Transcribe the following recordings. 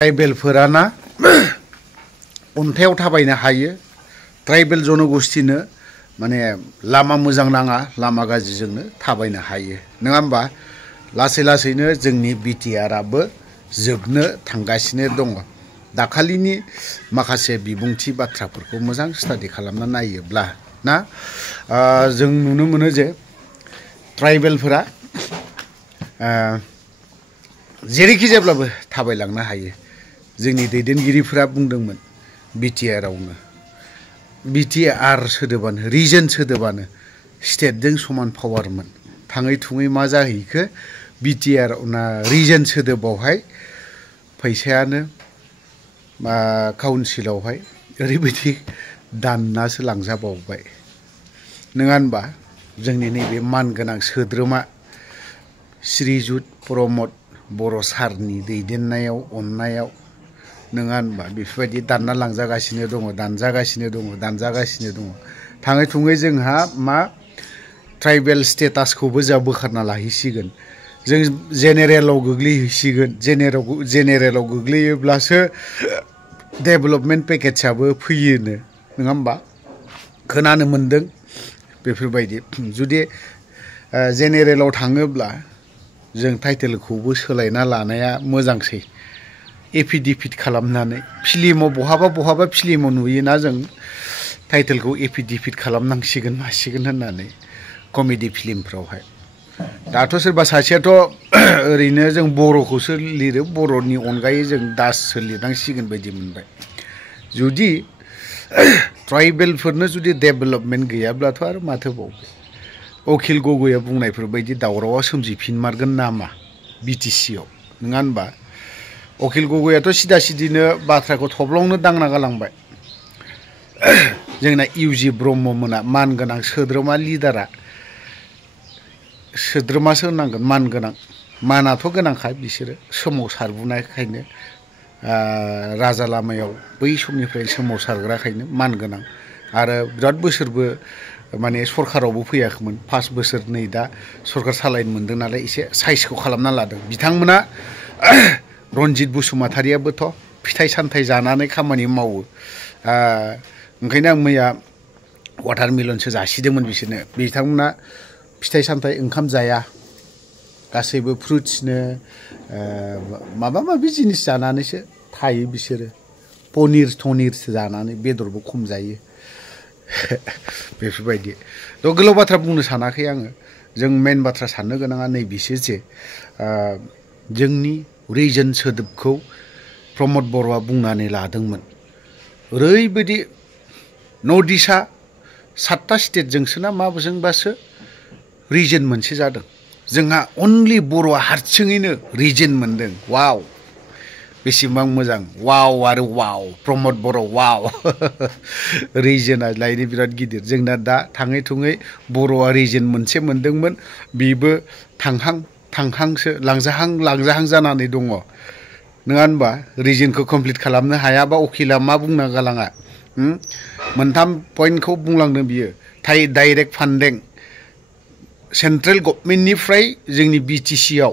ट्राइबेलफोराना अन्थायाव थाबायनो हायो ट्राइबेल जनगोष्ठीनो माने लामा मोजां नाङा लामा गाज्रिजोंनो थाबायनो हायो नङा होमबा लासै लासैनो जोंनि बिटिआरआबो जोबनो थांगासिनो दङ दाखालिनि माखासे बिबुंथि बाथ्राफोरखौ मोजां स्टाडि खालामना नायोब्ला ना जों नुनो मोनो जे ट्राइबेलफोरा जेरैखि जेब्लाबो थाबायलांनो हायो जोंनि दैदेनगिरिफोरा बुंदोंमोन बिटिआरआवनो बिटिआर सोदोबानो रिजन सोदोबानो स्टेटजों समान पावारमोन थाङै थुङै मा जाहैखो बिटिआर रिजन सोदोबावहाय फैसायानो काउन्सिलावहाय ओरैबायदि दाननासो लांजाबावबाय नङा होनबा जोंनि नैबे मानगोनां सोद्रोमा श्रीजुत प्रमद बर' सारनि दैदेननायाव अननायाव नङा होनबा बेफोरबायदि दानना लांजागासिनो दङ थाङै थुङै जोंहा मा ट्राइबेल स्टेटासखौबो जों बोखारना लाहैसिगोन जों जेनेरेलाव गोग्लैहैसिगोन जेनेरेलाव गोग्लैयोब्लासो डेभेलपमेन्ट पेकेजआबो फैयोनो नङा होमबा खोनानो मोन्दों बेफोरबायदि जुदि जेनेरेलाव थाङोब्ला जों टाइटेलखौबो सोलायना लानाया मोजांसै एफिडेभिट खालामनानै फिल्माव बहाबा फिल्माव नुयोना जों टाइटेलखौ एफिडेभिट खालामनांसिगोन मासिगोन होननानै कमेडि फिल्मफ्रावहाय दाथ' सोरबा सासेयाथ' ओरैनो जों बर'खौसो लिरो बर'नि अनगायै जों दाससो लिरनांसिगोन बायदि मोनबाय जुदि ट्राइबेलफोरनो जुदि डेभेलपमेन्ट गैयाब्लाथ' आरो माथोबाव अखिल गगैया बुंनायफोरबायदि दावरावा सोमजिफिनमारगोन नामा बिटिसिआव नङा होनबा अखिल गगैयाथ' सिदा सिदिनो बाथ्राखौ थब्लंनो दांना गालांबाय जोंना इउजि ब्रह्ममोना मानगोनां सोद्रोमा लिडारा सोद्रोमासो होननांगोन मानगोनां मानाथ' गोनांखा बिसोरो सोमावसारबोनायखायनो राजा लामायाव बै समनिफ्राय सोमावसारग्राखायनो मानगोनां आरो बिराद बोसोरबो माने सरकारावबो फैयाखैमोन 5 बोसोर नै दा सरकार सालायनो मोन्दों नालाय एसे साइजखौ खालामना लादों बिथांमोना रनजित बसुमतारियाबोथ' फिथाइ सामथाइ जानानै खामानि मावो ओंखायनो आं मैया वाटारमेलनसो जासिदोंमोन बिसोरनो बिथांमोना फिथाइ सामथाइ ओंखाम जाया गासैबो फ्रुट्सनो माबा माबि जिनिस जानानैसो थायो बिसोरो पनिरसो जानानै बेदरबो खम जायो बेफोरबायदि थ' गोलाव बाथ्रा बुंनो सानाखै आङो जों मेन बाथ्रा साननो गोनाङा नैबेसो जे जोंनि रिजन सोदोबखौ प्रमद बर'आ बुंनानै लादोंमोन ओरैबायदि नर्थ इस्टआ 7टा स्टेटजोंसो ना माजोंबासो रिजन मोनसे जादों जोंहा अनलि बर'आ हारसिङैनो रिजन मोनदों वाव बेसेबां मोजां वाव आरो वाव प्रमद बर' वाव रिजनआ लायनो बिराद गिदिर जोंना दा थाङै थुङै बर'आ रिजन मोनसे मोनदोंमोन बेबो थांहांसो लांजाहां जानानै दङ नङा होनबा रिजनखौ कमप्लिट खालामनो हायाबा अखिला मा बुंना गालाङा मोनथाम पइन्टखौ बुंलांदों बियो डाइरेक्ट फान्डिं सेन्ट्रेल गभर्नमेन्टनिफ्राय जोंनि बिटिसिआव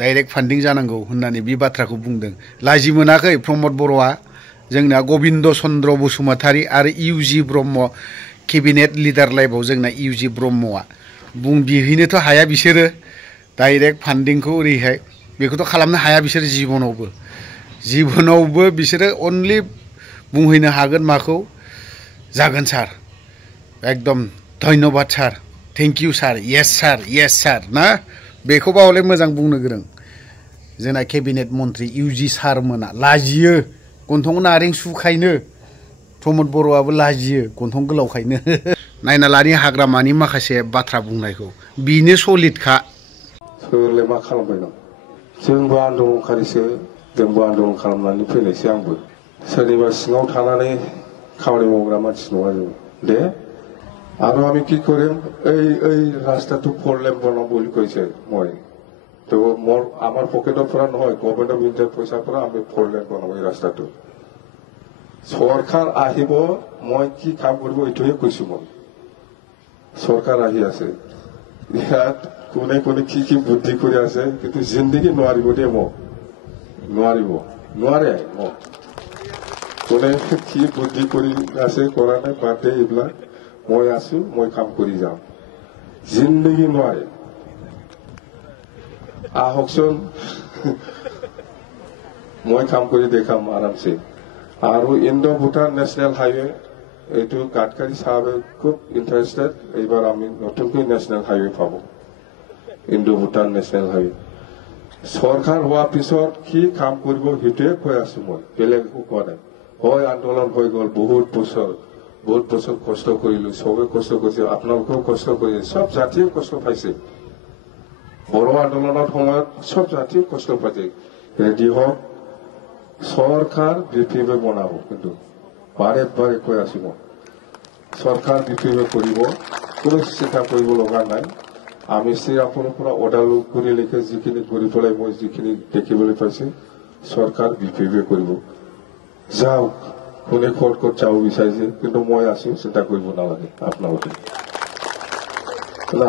डाइरेक्ट फान्डिं जानांगौ होननानै बे बाथ्राखौ बुंदों लाजि मोनाखै प्रमद बर'आ जोंना गबिन्द चन्द्र बसुमतारि आरो इउजि ब्रह्म केबिनेट लिडार लाइफआव जोंना इउजि ब्रह्मआ बिहैनोथ' हाया बिसोरो डाइरेक्ट फान्डिंखौ ओरैहाय बेखौथ' खालामनो हाया बिसोर जिबनावबो बिसोरो अनलि बुंहैनो हागोन माखौ जागोन सार एकदम धन्यबाद सार थेंक इउ सार येस सार ना बेखौबा हले मोजां बुंनो गोरों जोंना केबिनेट मन्त्रि इउजि सार मोना लाजियो गन्थं नारें सुखायनो प्रमद बर'आबो लाजियो गन्थं गोलावखायनो नायना लानि हाग्रामानि माखासे बाथ्रा बुंनायखौ बिनो सलिडखा सोरलाय मा खालामबाय दं जोंबो आन्दलनखारिसो जोंबो आन्दलन खालामनानै फैनायसै आंबो सोरनिबा सिङाव थानानै खामानि मावग्रा मानसि नङा जों दे আৰু আমি কি কৰিম এই ৰাস্তাটো 4 লেন বনাম বুলি কৈছে মই তো আমাৰ পকেটৰ পৰা নহয় গভৰ্ণমেণ্ট অফ ইণ্ডিয়াৰ পইচাৰ পৰা আমি 4 লেন বনাম এই ৰাস্তাটো চৰকাৰ আহিব মই কি কাম কৰিব এইটোহে কৈছো মই চৰকাৰ আহি আছে ইয়াত কোনে কি বুদ্ধি কৰি আছে কিন্তু জিন্দগী নোৱাৰিব দে মই নোৱাৰিব নোৱাৰে কোনে কি বুদ্ধি কৰি আছে কৰা নাই বাদে এইবিলাক মই আছো মই কাম কৰি যাম জিন্দগী নোৱাৰে আহকচোন মই কাম কৰি দেখাম আৰামছে আৰু ইণ্ডো ভূটান নেশ্যনেল হাইৱে এইটো গাডকাৰী সাহেবে খুব ইন্টারেস্টেড এইবাৰ আমি নতুনকৈ নেশ্যনেল হাইৱে পাব ইণ্ডো ভূটান নেশ্যনেল হাইৱে সরকার হওয়ার পিছত কি কাম করব সেইটোৱে কৈ আছো মই বেলেগ একো কোৱা নাই হয় আন্দোলন হৈ গল বহুত বছৰ কষ্ট কৰিলো সবে কষ্ট কৰিছে আপোনালোকেও কষ্ট কৰিছে সব জাতিয়ে কষ্ট পাইছে বড়ো আন্দোলনৰ সময়ত সব জাতিয়ে কষ্ট পাইছে ৰেডি হওক সরকার বিপিএফ বনাব কিন্তু বাৰে বাৰে কৈ আছো মই সরকার বিপিএফ কৰিব কোনো চিন্তা কৰিব লগা নাই আমি শ্ৰীৰামপুৰৰ পৰা ওদালগুৰিলৈকে যিখিনি ঘূৰি পেলাই মই যিখিনি দেখিবলৈ পাইছো সরকার বিপিএফ কৰিব যাওক কোনে ক'ত যাব বিচাৰিছে কিন্তু মই আছো চিন্তা কৰিব নালাগে আপোনালোকে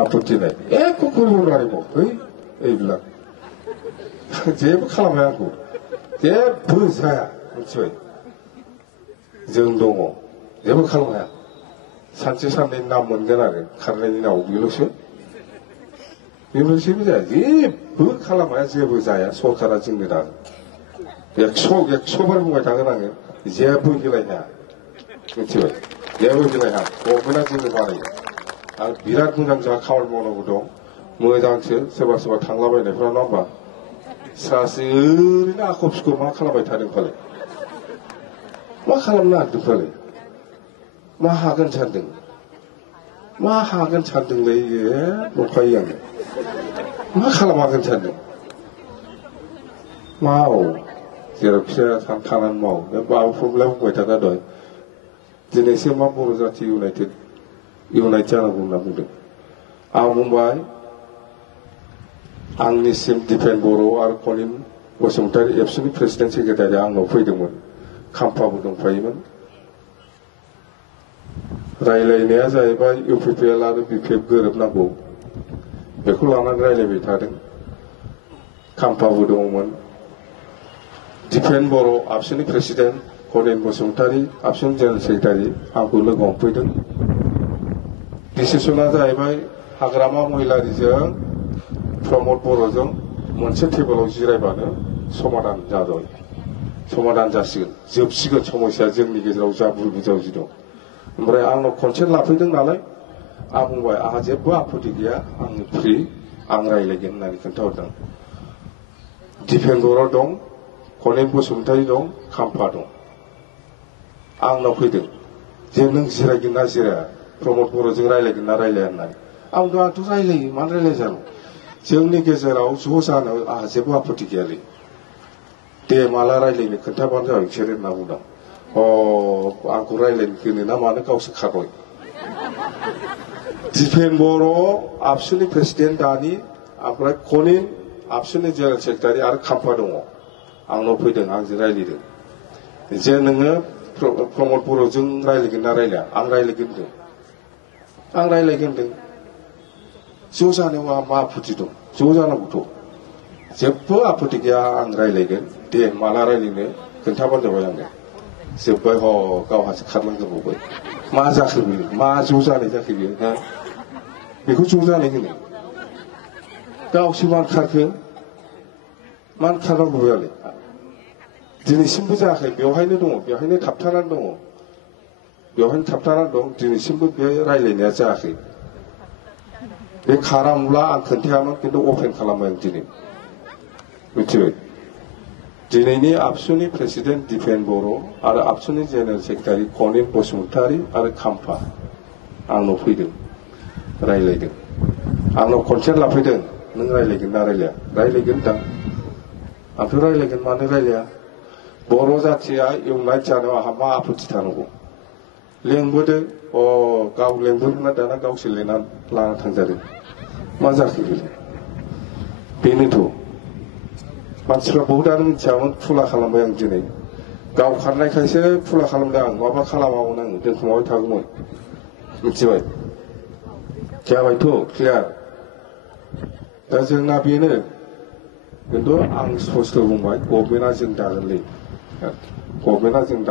আপত্তি নাই একো কৰিব নোৱাৰিব এইবিলাক जेबो खालामनो आंखौ जेबो जाया मिथिबाय जों दङ जेबो खालामनो हाया सानसे साननै नाम मोनगोन आरो खारनायनि नाव बेल'सो जाया जेबो खालामनो हाया जेबो जाया सरकारा जोंनो दा 100 बार बुंबाय थागोन आङो जेबो गेलायनो हाया मिथिबाय जेबो गेलायनो हाया गभर्नमेन्टआ जोंनो बानायो आरो बिराद मोजां जोंहा खामानि मावनांगौ दं मोजांसो सोरबा सोरबा थांलाबायनायफ्रा नङा होमबा सासे ओरैनो आख' फिख' मा खालामबाय थादों फालाय मा खालामनो नागिरदों फालाय मा हागोन सानदोंलै नंखायो आङो मा खालामहागोन सानदों माव जेरावखि जाया थानानै माव माबाफोरलाय बुंबाय थाखा दहाय दिनैसो मा बर' जाथि इउनाइट जानांगौ होनना बुंदों आं बुंबाय आंनिसिम दिपेन बर' आरो कनिम बसुमतारी एबसुनि प्रेसिडेन्ट सेक्रेटारिया आंनाव फैदोंमोन खाम्फाबो दंफायोमोन रायलायनाया जाहैबाय इउपिपिएल आरो बिपिएफ गोरोबनांगौ बेखौ लानानै रायलायबाय थादों खाम्फाबो दंमोन दिपेन बर' आबसुनि प्रेसिडेन्ट कनिम बसुमतारी आबसुनि जेनेरेल सेक्रेटारि आंखौ लोगो हमफैदों डिसिसना जाहैबाय हाग्रामा महिलारिजों प्रमद बर'जों मोनसे टेबोलाव जिरायबानो समाधान जासिगोन जोबसिगोन समस्या जोंनि गेजेराव जा बुरबुजावजि दं ओमफ्राय आंनाव कनसेन्ट लाफैदों नालाय आं बुंबाय आंहा जेबो आपत्ति गैया आं फ्रि आं रायलायगोन होननानै खोन्थाहरदों दिपेन बर' दं कनिम बसुमतारी दं खाम्फा दं आंनाव फैदों जे नों जिरायगोन ना जिराया प्रमद बर'जों रायलायगोन ना रायलाया होननानै आंथ' रायलायो मानो रायलाय जानो जोंनि गेजेराव ज' जानो आंहा जेबो आपत्ति गैयालै दे माला रायलायनो खोन्थाबानो जाबाय बिसोर होनना बुंदों आंखौ रायलायनो होनो ना मानो गावसो खारबाय दिपेन बर' आबसुनि प्रेसिडेन्ट दानि ओमफ्राय कनिम आबसुनि जेनेरेल सेक्रेटारि आरो खाम्फा दङ आंनाव फैदों आंजों रायलायदों जे नोङो प्रमद बर'जों रायलायगोन ना रायलाया आं रायलायगोन होनदों ज' जानायाव आंहा मा आपत्ति दं ज' जानांगौथ' जेबो आपत्ति गैया आं रायलायगोन दे माला रायलायनो खोन्थाबानो जाबाय आंनो जोब्बाय गावहासो खारलांजोबबावबाय मा जाखो बेयो मा ज' जानाय जाखो बेयो बेखौ ज' जानाय होनो गावसो मानो खारखो मानो खारनांगौ बेयालाय दिनैसिमबो जायाखै बेवहायनो थाबथानानै दं दिनैसिमबो बे रायलायनाया जायाखै बे खारामब्ला आं खोन्थायामोन खिन्थु अपेन खालामबाय आं दिनै मिथिबाय दिनैनि आबसुनि प्रेसिडेन्ट दिपेन बर' आरो आबसुनि जेनेरेल सेक्रेटारि कनिम बसुमतारी आरो खाम्फा आंनाव फैदों रायलायदों आंनाव कनसेन्ट लाफैदों नों रायलायगोन ना रायलाया रायलायगोन दां आंथ' रायलायगोन मानो रायलाया बर' जाथिया इउनाइट जानायाव आंहा मा आपत्ति थानांगौ लेंबोदों गाव लेंबोदोंना दाना गावसो लिरनानै लाना थांजादों मा जाखो बेनोथ' मानसिफ्रा बहुतानो मिथियामोन खुला खालामबाय आं दिनै गाव खारनायखायसो खुला खालामदों आं माबा खालामामोन आं दोनखुमाबाय थागौमोन मिथिबाय जाबायथ' क्लियार दा जोंना बेनो खिन्थु आं स्पस्ट बुंबाय गभर्नमेन्टआ जों दागोनलै गभर्नमेन्टआ जों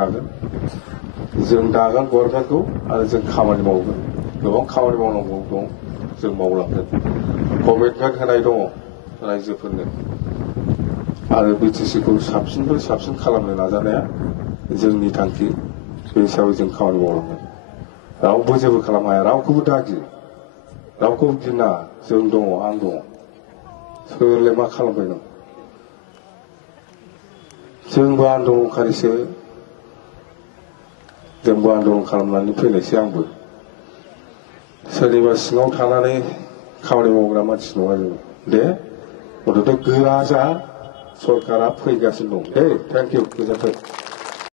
दागोन गभर्नमेन्टखौ आरो जों खामानि मावगोन गोबां खामानि मावनांगौ दं जों मावलांगोन कमिटमेन्ट होनाय दङ रायजोफोरनो आरो बिटिसिखौ साबसिननिफ्राय साबसिन खालामनो नाजानाया जोंनि थांखि बे हिसाबै जों खामानि मावलांगोन रावबो जेबो खालामनो हाया रावखौबो दागि रावखौबो गिना जों दङ आं दङ सोरलाय मा खालामबाय नों जोंबो आन्दलनखारिसो जोंबो आन्दलन खालामनानै फैनायसो आंबो सोरनिबा सिङाव थानानै खामानि मावग्रा मानसि नङा जों दे गथ'थ' गोरा जा सरकारा फैगासिनो दं दे थेंक इउ गोजोन्थों